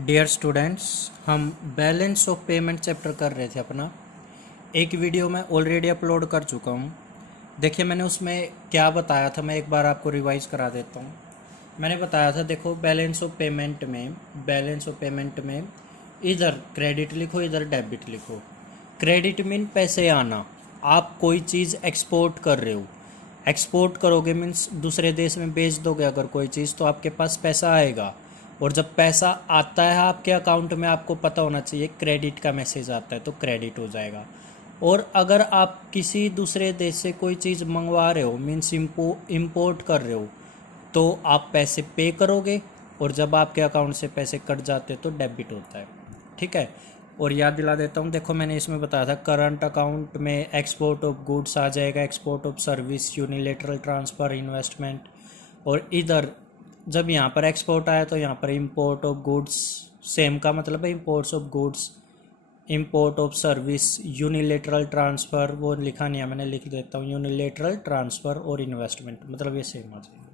Dear students, हम balance of payment chapter कर रहे थे अपना। एक वीडियो मैं ऑलरेडी अपलोड कर चुका हूँ। देखिए मैंने उसमें क्या बताया था, मैं एक बार आपको रिवाइज करा देता हूँ। मैंने बताया था, देखो बैलेंस ऑफ पेमेंट में इधर क्रेडिट लिखो, इधर डेबिट लिखो। क्रेडिट मीन पैसे आना। आप कोई चीज़ एक्सपोर्ट कर रहे हो, एक्सपोर्ट करोगे मीन्स दूसरे देश में बेच दोगे अगर कोई चीज़, तो आपके पास पैसा आएगा। और जब पैसा आता है आपके अकाउंट में, आपको पता होना चाहिए क्रेडिट का मैसेज आता है तो क्रेडिट हो जाएगा। और अगर आप किसी दूसरे देश से कोई चीज़ मंगवा रहे हो मीन्स इम्पोर्ट कर रहे हो, तो आप पैसे पे करोगे और जब आपके अकाउंट से पैसे कट जाते हैं तो डेबिट होता है। ठीक है। और याद दिला देता हूँ, देखो मैंने इसमें बताया था करंट अकाउंट में एक्सपोर्ट ऑफ गुड्स आ जाएगा, export of service, unilateral transfer, investment. और इधर जब यहाँ पर एक्सपोर्ट आया तो यहाँ पर इंपोर्ट ऑफ गुड्स, सेम का मतलब है imports of goods, import of service, unilateral transfer, वो लिखा नहीं है मैंने, लिख देता हूँ यूनिलेटरल ट्रांसफ़र और इन्वेस्टमेंट, मतलब ये सेम आ जाएगा।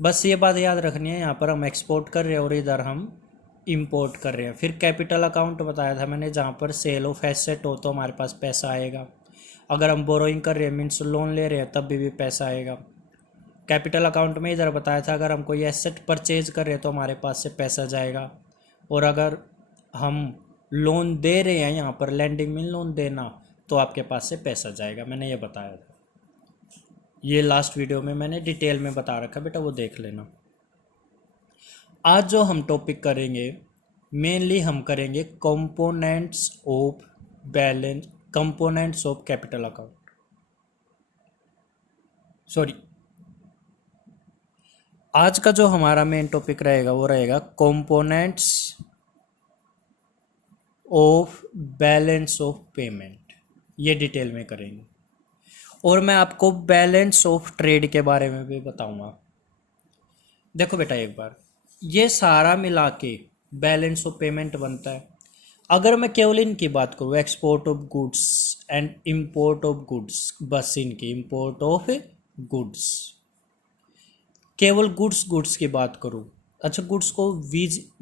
बस ये बात याद रखनी है, यहाँ पर हम एक्सपोर्ट कर रहे हैं और इधर हम इंपोर्ट कर रहे हैं। फिर कैपिटल अकाउंट बताया था मैंने, जहाँ पर सेल ऑफ एसेट हो तो हमारे पास पैसा आएगा। अगर हम बोरोइंग कर रहे हैं मीन्स लोन ले रहे हैं तब भी पैसा आएगा। कैपिटल अकाउंट में इधर बताया था अगर हम कोई एसेट परचेज कर रहे हैं तो हमारे पास से पैसा जाएगा। और अगर हम लोन दे रहे हैं, यहाँ पर लैंडिंग में लोन देना, तो आपके पास से पैसा जाएगा। मैंने ये बताया था, ये लास्ट वीडियो में मैंने डिटेल में बता रखा, बेटा वो देख लेना। आज जो हम टॉपिक करेंगे मेनली हम करेंगे components of balance, components of capital account, sorry. आज का जो हमारा मेन टॉपिक रहेगा वो रहेगा components of balance of payment, ये डिटेल में करेंगे। और मैं आपको बैलेंस ऑफ ट्रेड के बारे में भी बताऊंगा। देखो बेटा एक बार, ये सारा मिला के बैलेंस ऑफ पेमेंट बनता है। अगर मैं केवल इनकी बात करूँ, export of goods and import of goods, बस इनकी इंपोर्ट ऑफ गुड्स, केवल गुड्स की बात करूँ। अच्छा, गुड्स को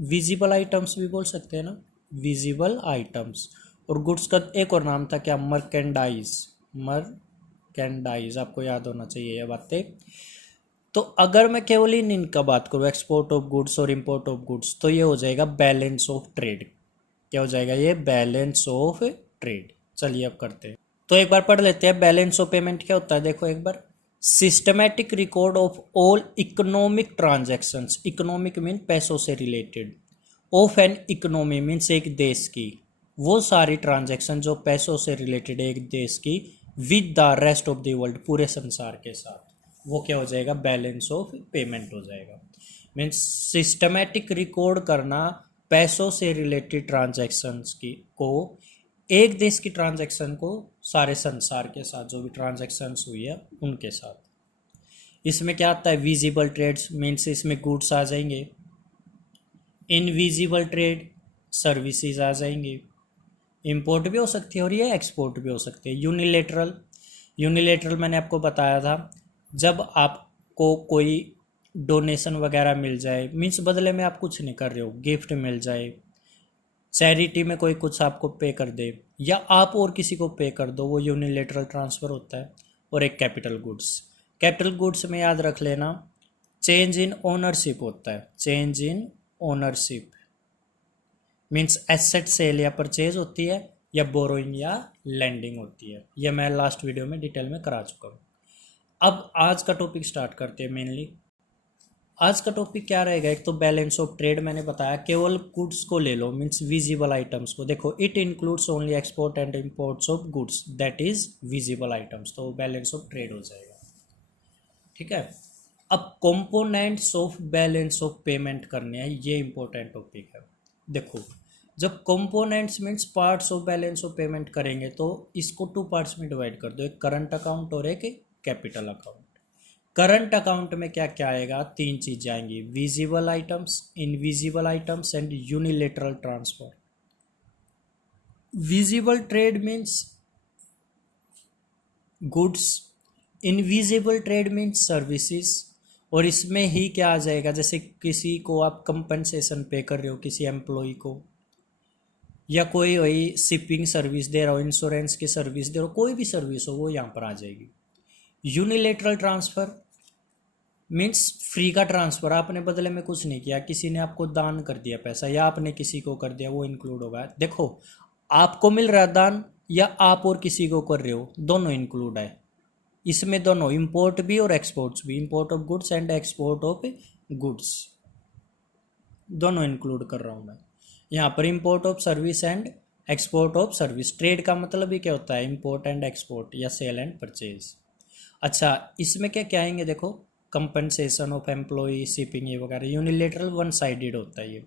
विजिबल आइटम्स भी बोल सकते हैं ना, विजिबल आइटम्स। और गुड्स का एक और नाम था क्या, मर्केंडाइज, मर्केंडाइज, आपको याद होना चाहिए ये बातें। तो अगर मैं केवल इनका बात करूँ, एक्सपोर्ट ऑफ गुड्स और इंपोर्ट ऑफ गुड्स, तो ये हो जाएगा बैलेंस ऑफ ट्रेड। क्या हो जाएगा ये, बैलेंस ऑफ ट्रेड। चलिए अब करते हैं, तो एक बार पढ़ लेते हैं बैलेंस ऑफ पेमेंट क्या होता है। देखो एक बार, systematic record of all economic transactions, economic mean पैसों से related, of an economy means एक देश की, वो सारी ट्रांजैक्शन जो पैसों से रिलेटेड है एक देश की, with the rest of the world, पूरे संसार के साथ, वो क्या हो जाएगा, बैलेंस ऑफ पेमेंट हो जाएगा। मीन्स सिस्टमैटिक रिकॉर्ड करना पैसों से रिलेटेड ट्रांजैक्शंस की को, एक देश की ट्रांजैक्शन को सारे संसार के साथ जो भी ट्रांजैक्शंस हुई है उनके साथ। इसमें क्या आता है, विजिबल ट्रेड्स मीन्स इसमें गुड्स आ जाएंगे, इनविजिबल ट्रेड सर्विसेज आ जाएंगे, इंपोर्ट भी हो सकती है और ये एक्सपोर्ट भी हो सकती है। यूनिलेटरल, यूनिलेटरल मैंने आपको बताया था, जब आपको कोई डोनेशन वगैरह मिल जाए मीन्स बदले में आप कुछ नहीं कर रहे हो, गिफ्ट मिल जाए, चैरिटी में कोई कुछ आपको पे कर दे या आप और किसी को पे कर दो, वो यूनिलेटरल ट्रांसफ़र होता है। और एक कैपिटल गुड्स, कैपिटल गुड्स में याद रख लेना चेंज इन ओनरशिप होता है, change in ownership means asset sale या परचेज होती है, या बोरोइंग या लैंडिंग होती है। यह मैं लास्ट वीडियो में डिटेल में करा चुका हूँ। अब आज का टॉपिक स्टार्ट करते हैं। मेनली आज का टॉपिक क्या रहेगा, एक तो बैलेंस ऑफ ट्रेड मैंने बताया, केवल गुड्स को ले लो मीन्स विजिबल आइटम्स को। देखो it includes only export and imports of goods that is visible items, तो बैलेंस ऑफ ट्रेड हो जाएगा। ठीक है। अब components of balance of payment करने हैं, ये इंपॉर्टेंट टॉपिक है। देखो जब components means parts of balance of payment करेंगे तो इसको टू पार्ट्स में डिवाइड कर दो, एक करंट अकाउंट और एक कैपिटल अकाउंट। करंट अकाउंट में क्या क्या आएगा, तीन चीजें आएंगी, visible items, invisible items and unilateral transfer. Visible trade means goods, invisible trade means services, और इसमें ही क्या आ जाएगा, जैसे किसी को आप कंपनसेशन पे कर रहे हो किसी एम्प्लॉय को, या कोई वही शिपिंग सर्विस दे रहा हो, इंश्योरेंस की सर्विस दे रहा हो, कोई भी सर्विस हो वो यहाँ पर आ जाएगी। यूनिलेटरल ट्रांसफ़र मीन्स फ्री का ट्रांसफ़र, आपने बदले में कुछ नहीं किया, किसी ने आपको दान कर दिया पैसा या आपने किसी को कर दिया, वो इंक्लूड होगा। देखो आपको मिल रहा है दान या आप और किसी को कर रहे हो, दोनों इंक्लूड है इसमें, दोनों इंपोर्ट भी और एक्सपोर्ट्स भी, import of goods and export of goods दोनों इंक्लूड कर रहा हूँ मैं यहाँ पर। Import of service and export of service, trade का मतलब ही क्या होता है, इंपोर्ट एंड एक्सपोर्ट या सेल एंड परचेज। अच्छा इसमें क्या क्या आएंगे देखो, कंपनसेशन ऑफ एम्प्लॉय, शिपिंग ये वगैरह। यूनिलेटरल वन साइडेड होता है ये,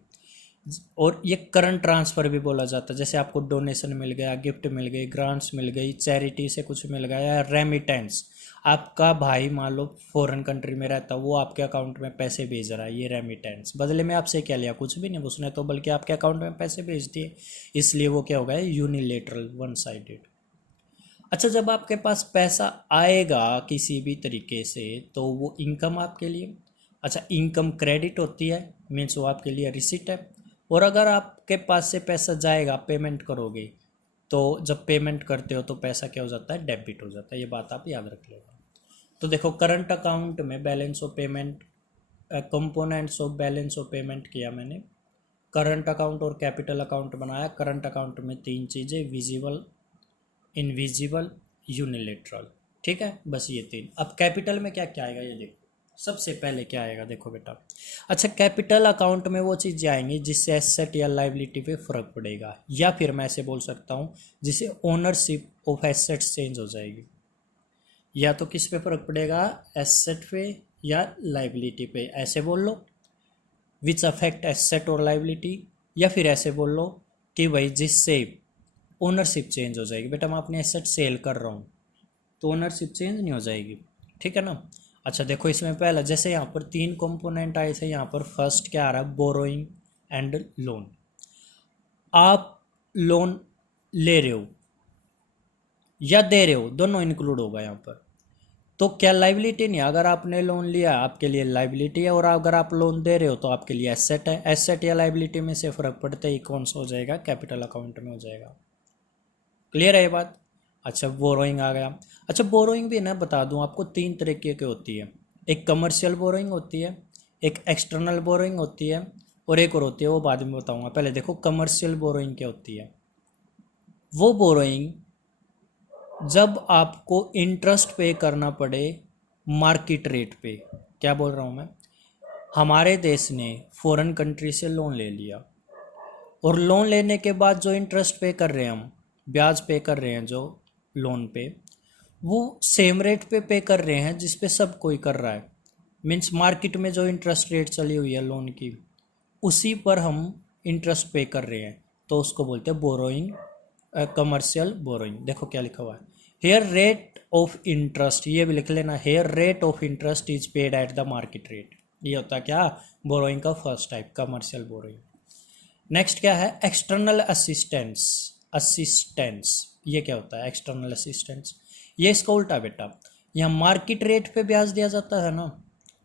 और ये करंट ट्रांसफ़र भी बोला जाता है, जैसे आपको डोनेशन मिल गया, गिफ्ट मिल गई, ग्रांट्स मिल गई, चैरिटी से कुछ मिल गया, या रेमिटेंस, आपका भाई मान लो फॉरेन कंट्री में रहता है, वो आपके अकाउंट में पैसे भेज रहा है, ये रेमिटेंस। बदले में आपसे क्या लिया, कुछ भी नहीं उसने तो, बल्कि आपके अकाउंट में पैसे भेज दिए, इसलिए वो क्या होगा, यूनिलेटरल वन साइडेड। अच्छा जब आपके पास पैसा आएगा किसी भी तरीके से तो वो इनकम आपके लिए, अच्छा इनकम क्रेडिट होती है, मीन्स वो आपके लिए रिसिट है। और अगर आपके पास से पैसा जाएगा, पेमेंट करोगे, तो जब पेमेंट करते हो तो पैसा क्या हो जाता है, डेबिट हो जाता है, ये बात आप याद रख लेना। तो देखो करंट अकाउंट में balance of payment, components of balance of payment किया मैंने, करंट अकाउंट और कैपिटल अकाउंट बनाया। करंट अकाउंट में तीन चीज़ें, विजिबल, इनविजिबल, यूनिलेटरल, ठीक है, बस ये तीन। अब कैपिटल में क्या क्या आएगा ये देखो, सबसे पहले क्या आएगा देखो बेटा। अच्छा कैपिटल अकाउंट में वो चीज़ें आएंगी जिससे एसेट या लाइबिलिटी पे फर्क पड़ेगा, या फिर मैं ऐसे बोल सकता हूँ जिससे ओनरशिप ऑफ एसेट्स चेंज हो जाएगी। या तो किस पे फर्क पड़ेगा, एसेट पे या लाइबिलिटी पे, ऐसे बोल लो विच अफेक्ट एसेट और लाइबिलिटी, या फिर ऐसे बोल लो कि भाई जिससे ओनरशिप चेंज हो जाएगी। बेटा मैं अपने एसेट सेल कर रहा हूँ तो ओनरशिप चेंज नहीं हो जाएगी, ठीक है ना। अच्छा देखो इसमें पहला, जैसे यहाँ पर तीन कंपोनेंट आए थे, यहाँ पर फर्स्ट क्या आ रहा है, बोरोइंग एंड लोन। आप लोन ले रहे हो या दे रहे हो, दोनों इंक्लूड होगा यहाँ पर। तो क्या लाइबिलिटी नहीं, अगर आपने लोन लिया आपके लिए लाइबिलिटी है, और अगर आप लोन दे रहे हो तो आपके लिए एसेट है। एसेट या लाइबिलिटी में से फर्क पड़ते ही कौन सा हो जाएगा, कैपिटल अकाउंट में हो जाएगा। क्लियर है ये बात। अच्छा बोरोइंग आ गया। अच्छा बोरोइंग भी ना बता दूं आपको, तीन तरीके की होती है, एक कमर्शियल बोरोइंग होती है, एक एक्सटर्नल बोरोइंग होती है, और एक और होती है वो बाद में बताऊंगा। पहले देखो कमर्शियल बोरोइंग क्या होती है। वो बोरोइंग जब आपको इंटरेस्ट पे करना पड़े मार्केट रेट पे, क्या बोल रहा हूँ मैं, हमारे देश ने फॉरेन कंट्री से लोन ले लिया, और लोन लेने के बाद जो इंटरेस्ट पे कर रहे हैं हम, ब्याज पे कर रहे हैं जो लोन पे, वो सेम रेट पे कर रहे हैं जिस पे सब कोई कर रहा है। मीन्स मार्केट में जो इंटरेस्ट रेट चली हुई है लोन की, उसी पर हम इंटरेस्ट पे कर रहे हैं, तो उसको बोलते हैं बोरोइंग, कमर्शियल बोरोइंग। देखो क्या लिखा हुआ है, हेयर रेट ऑफ इंटरेस्ट, ये भी लिख लेना, here rate of interest is paid at the market rate. ये होता है क्या, बोरोइंग का first type, commercial borrowing. Next क्या है, एक्सटर्नल असिस्टेंस। असिस्टेंस ये क्या होता है, एक्सटर्नल असिस्टेंस, ये इसका उल्टा बेटा। यहाँ मार्केट रेट पे ब्याज दिया जाता है ना,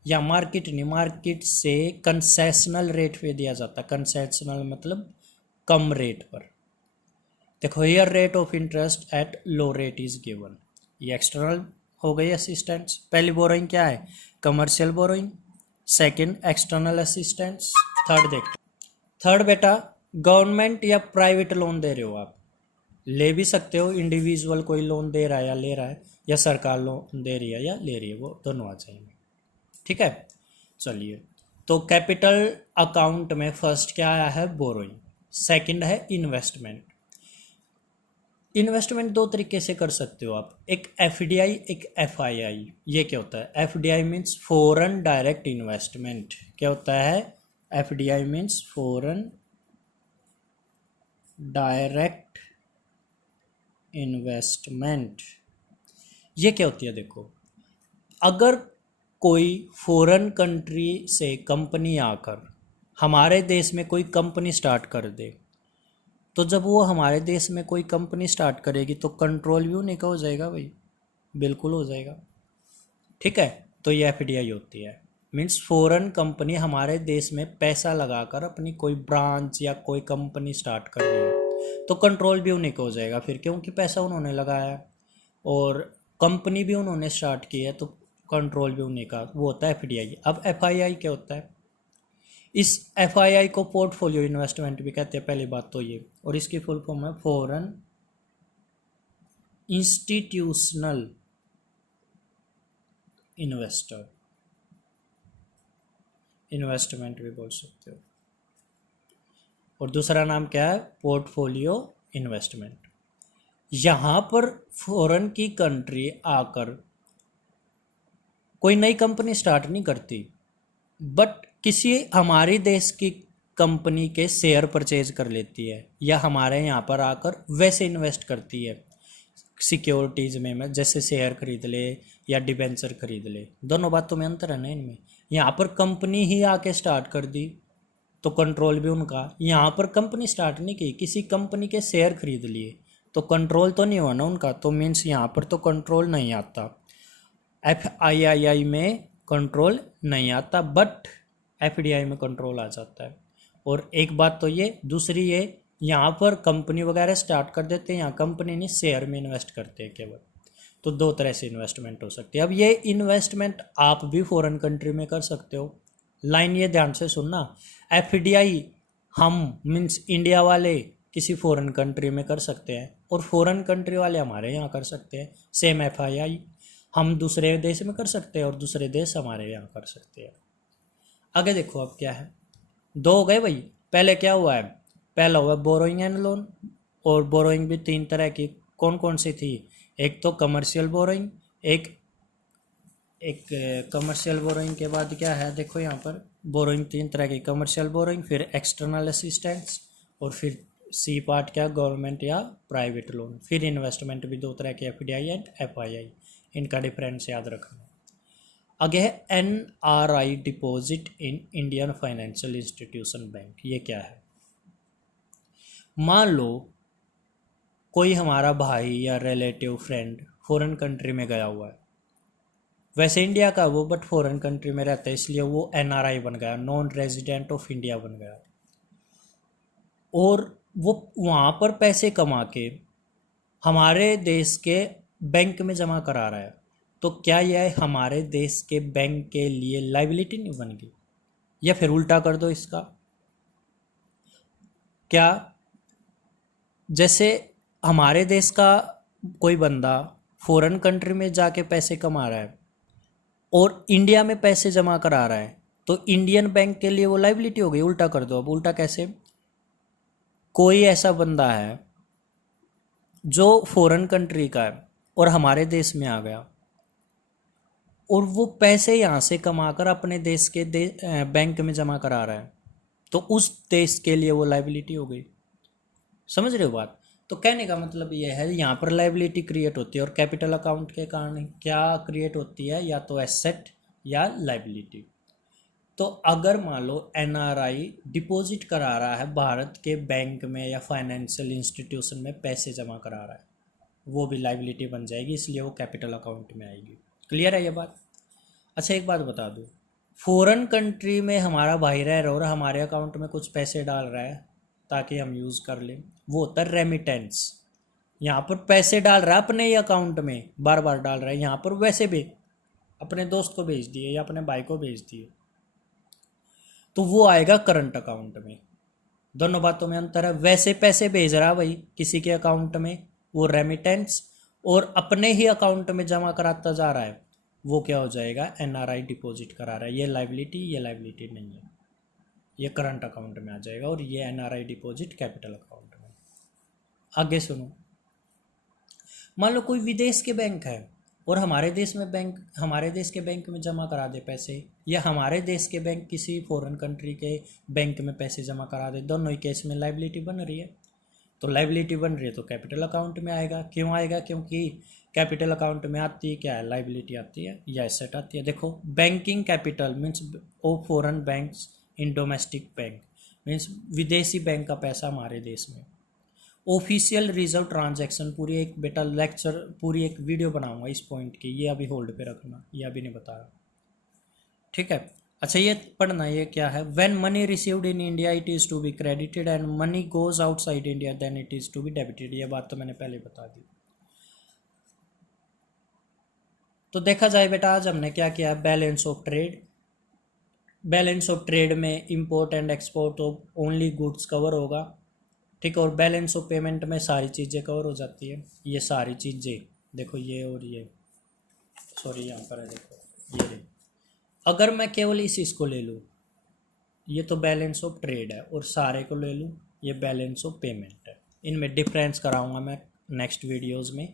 या मार्केट नहीं, मार्केट से कंसेशनल रेट पे दिया जाता है। कंसेशनल मतलब कम रेट पर। देखो here rate of interest at low rate is given, ये एक्सटर्नल हो गई असिस्टेंस। पहली बोरोइंग क्या है, commercial borrowing, second external assistance, third देखो। थर्ड बेटा गवर्नमेंट या प्राइवेट लोन दे रहे हो आप, ले भी सकते हो, इंडिविजुअल कोई लोन दे रहा है या ले रहा है, या सरकार लोन दे रही है या ले रही है, वो दोनों आ जाएंगे, ठीक है। चलिए तो कैपिटल अकाउंट में फर्स्ट क्या आया है, बोरोइंग, सेकंड है इन्वेस्टमेंट। इन्वेस्टमेंट दो तरीके से कर सकते हो आप, एक एफडीआई, एक एफआईआई। ये क्या होता है, FDI means foreign direct investment. क्या होता है, FDI means foreign direct investment. ये क्या होती है, देखो अगर कोई फॉरेन कंट्री से कंपनी आकर हमारे देश में कोई कंपनी स्टार्ट कर दे, तो जब वो हमारे देश में कोई कंपनी स्टार्ट करेगी तो कंट्रोल भी उन्हीं का हो जाएगा भाई, बिल्कुल हो जाएगा, ठीक है। तो ये एफडीआई होती है। मीन्स फॉरेन कंपनी हमारे देश में पैसा लगाकर अपनी कोई ब्रांच या कोई कंपनी स्टार्ट कर रही है, तो कंट्रोल भी उन्हीं को हो जाएगा फिर, क्योंकि पैसा उन्होंने लगाया है और कंपनी भी उन्होंने स्टार्ट की है, तो कंट्रोल भी उन्हीं का। वो होता है एफडीआई। अब एफआईआई क्या होता है? इस एफआईआई को पोर्टफोलियो इन्वेस्टमेंट भी कहते हैं, पहली बात तो ये। और इसकी फुल फॉर्म है फॉरेन इंस्टीट्यूशनल इन्वेस्टर, इन्वेस्टमेंट भी बोल सकते हो। और दूसरा नाम क्या है? Portfolio investment. यहाँ पर फॉरेन की कंट्री आकर कोई नई कंपनी स्टार्ट नहीं करती, बट किसी हमारे देश की कंपनी के शेयर परचेज कर लेती है, या हमारे यहाँ पर आकर वैसे इन्वेस्ट करती है सिक्योरिटीज़ में जैसे शेयर खरीद ले या डिबेंचर खरीद ले। दोनों बातों में अंतर है ना इनमें। यहाँ पर कंपनी ही आके स्टार्ट कर दी तो कंट्रोल भी उनका। यहाँ पर कंपनी स्टार्ट नहीं की, किसी कंपनी के शेयर खरीद लिए तो कंट्रोल तो नहीं हुआ ना उनका, तो मीन्स यहाँ पर तो कंट्रोल नहीं आता। एफआईआई में कंट्रोल नहीं आता, बट एफडीआई में कंट्रोल आ जाता है। और एक बात तो ये, दूसरी ये, यहाँ पर कंपनी वगैरह स्टार्ट कर देते हैं, यहाँ कंपनी नहीं शेयर में इन्वेस्ट करते हैं केवल। तो दो तरह से इन्वेस्टमेंट हो सकती है। अब ये इन्वेस्टमेंट आप भी फॉरेन कंट्री में कर सकते हो। लाइन ये ध्यान से सुनना, एफडीआई हम मीन्स इंडिया वाले किसी फॉरेन कंट्री में कर सकते हैं और फॉरेन कंट्री वाले हमारे यहाँ कर सकते हैं। सेम एफआईआई हम दूसरे देश में कर सकते हैं और दूसरे देश हमारे यहाँ कर सकते हैं। आगे देखो अब क्या है, दो हो गए भाई। पहले क्या हुआ है? पहला हुआ बोरोइंग एंड लोन, और बोरोइंग भी तीन तरह की। कौन कौन सी थी? एक तो कमर्शियल बोरोइंग, एक कमर्शियल बोरोइंग के बाद क्या है, देखो यहाँ पर बोरोइंग तीन तरह की, कमर्शियल बोरोइंग, फिर एक्सटर्नल असिस्टेंस, और फिर सी पार्ट क्या, गवर्नमेंट या प्राइवेट लोन। फिर इन्वेस्टमेंट भी दो तरह के, एफडीआई एंड एफआईआई। इनका डिफरेंस याद रखना। आगे है NRI deposit in Indian financial institution bank. ये क्या है? मान लो कोई हमारा भाई या रिलेटिव फ्रेंड फॉरेन कंट्री में गया हुआ है, वैसे इंडिया का वो, बट फॉरेन कंट्री में रहता है, इसलिए वो एनआरआई बन गया, नॉन रेजिडेंट ऑफ इंडिया बन गया। और वो वहाँ पर पैसे कमा के हमारे देश के बैंक में जमा करा रहा है, तो क्या यह हमारे देश के बैंक के लिए लाइबिलिटी नहीं बन गई? या फिर उल्टा कर दो इसका, क्या जैसे हमारे देश का कोई बंदा फॉरेन कंट्री में जाके पैसे कमा रहा है और इंडिया में पैसे जमा करा रहा है, तो इंडियन बैंक के लिए वो लाइबिलिटी हो गई? उल्टा कर दो। अब उल्टा कैसे? कोई ऐसा बंदा है जो फॉरेन कंट्री का है और हमारे देश में आ गया, और वो पैसे यहाँ से कमाकर अपने देश के बैंक में जमा करा रहा है, तो उस देश के लिए वो लाइबिलिटी हो गई। समझ रहे हो बात? तो कहने का मतलब ये है, यहाँ पर लाइबिलिटी क्रिएट होती है, और कैपिटल अकाउंट के कारण क्या क्रिएट होती है? या तो एसेट या लाइबिलिटी। तो अगर मान लो एनआरआई डिपॉजिट करा रहा है भारत के बैंक में या फाइनेंशियल इंस्टीट्यूशन में, पैसे जमा करा रहा है, वो भी लाइबिलिटी बन जाएगी, इसलिए वो कैपिटल अकाउंट में आएगी। क्लियर है ये बात? अच्छा एक बात बता दूँ, फॉरेन कंट्री में हमारा भाई रह रहा है और हमारे अकाउंट में कुछ पैसे डाल रहा है ताकि हम यूज़ कर लें, वो होता है रेमिटेंस। यहाँ पर पैसे डाल रहा है अपने ही अकाउंट में, बार बार डाल रहा है, यहाँ पर वैसे भी अपने दोस्त को भेज दिए या अपने भाई को भेज दिए, तो वो आएगा करंट अकाउंट में। दोनों बातों में अंतर है। वैसे पैसे भेज रहा भाई किसी के अकाउंट में, वो रेमिटेंस, और अपने ही अकाउंट में जमा कराता जा रहा है, वो क्या हो जाएगा? एनआरआई डिपॉजिट करा रहा है। ये लाइबिलिटी नहीं है, ये करंट अकाउंट में आ जाएगा, और ये एनआरआई डिपॉजिट कैपिटल अकाउंट में। आगे सुनो, मान लो कोई विदेश के बैंक है और हमारे देश के बैंक में जमा करा दे पैसे, या हमारे देश के बैंक किसी फॉरेन कंट्री के बैंक में पैसे जमा करा दे, दोनों ही केस में लाइबिलिटी बन रही है। तो लाइबिलिटी बन रही है तो कैपिटल अकाउंट में आएगा। क्यों आएगा? क्योंकि कैपिटल अकाउंट में आती है क्या है? लाइबिलिटी आती है या एसेट आती है। देखो, banking capital means of foreign banks in domestic bank, means विदेशी बैंक का पैसा हमारे देश में। ऑफिशियल रिजर्व ट्रांजैक्शन, पूरी एक बेटा लेक्चर, पूरी एक वीडियो बनाऊंगा इस पॉइंट की, ये अभी होल्ड पे रखना, ये अभी नहीं बता रहा, ठीक है। अच्छा ये पढ़ना, ये क्या है, when money received in India it is to be credited and money goes outside India then it is to be debited. ये बात तो मैंने पहले बता दी। तो देखा जाए बेटा, आज हमने क्या किया, balance of trade. Balance of trade में import and export of only goods cover होगा, ठीक है। और बैलेंस ऑफ पेमेंट में सारी चीज़ें कवर हो जाती है। ये सारी चीज़ें देखो, ये और ये, सॉरी यहाँ पर है देखो, ये रही। अगर मैं केवल इस इसको ले लूँ, ये तो बैलेंस ऑफ ट्रेड है, और सारे को ले लूँ, ये बैलेंस ऑफ पेमेंट है। इनमें डिफरेंस कराऊंगा मैं नेक्स्ट वीडियोस में।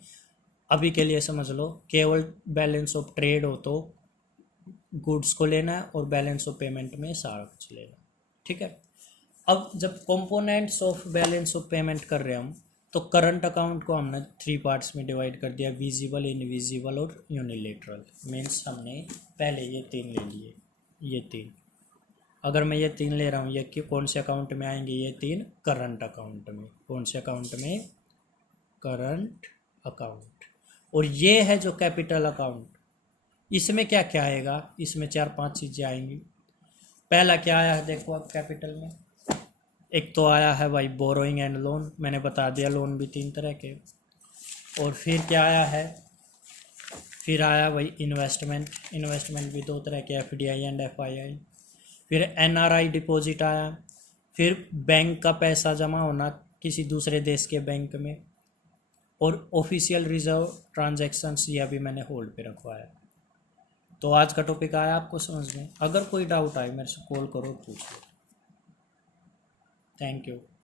अभी के लिए समझ लो, केवल बैलेंस ऑफ ट्रेड हो तो गुड्स को लेना है, और बैलेंस ऑफ पेमेंट में सारा कुछ लेना, ठीक है। अब जब components of balance of payment कर रहे हैं हम, तो करंट अकाउंट को हमने 3 पार्ट्स में डिवाइड कर दिया, विजिबल, इनविजिबल और यूनिलेटरल। मीन्स हमने पहले ये 3 ले लिए, ये 3। अगर मैं ये 3 ले रहा हूँ, ये कि कौन से अकाउंट में आएंगे, ये 3 करंट अकाउंट में। कौन से अकाउंट में, करंट अकाउंट। और ये है जो कैपिटल अकाउंट, इसमें क्या क्या आएगा, इसमें 4-5 चीज़ें आएंगी। पहला क्या आया है देखो अब कैपिटल में, एक तो आया है भाई बोरोइंग एंड लोन, मैंने बता दिया लोन भी 3 तरह के। और फिर क्या आया है, फिर आया भाई इन्वेस्टमेंट, इन्वेस्टमेंट भी 2 तरह के, एफडीआई एंड एफआईआई। फिर एनआरआई डिपॉजिट आया। फिर बैंक का पैसा जमा होना किसी दूसरे देश के बैंक में। और ऑफिशियल रिजर्व ट्रांजैक्शंस, यह भी मैंने होल्ड पे रखवाया। तो आज का टॉपिक आया आपको समझ में। अगर कोई डाउट आए मेरे से कॉल करो, पूछ लो। Thank you.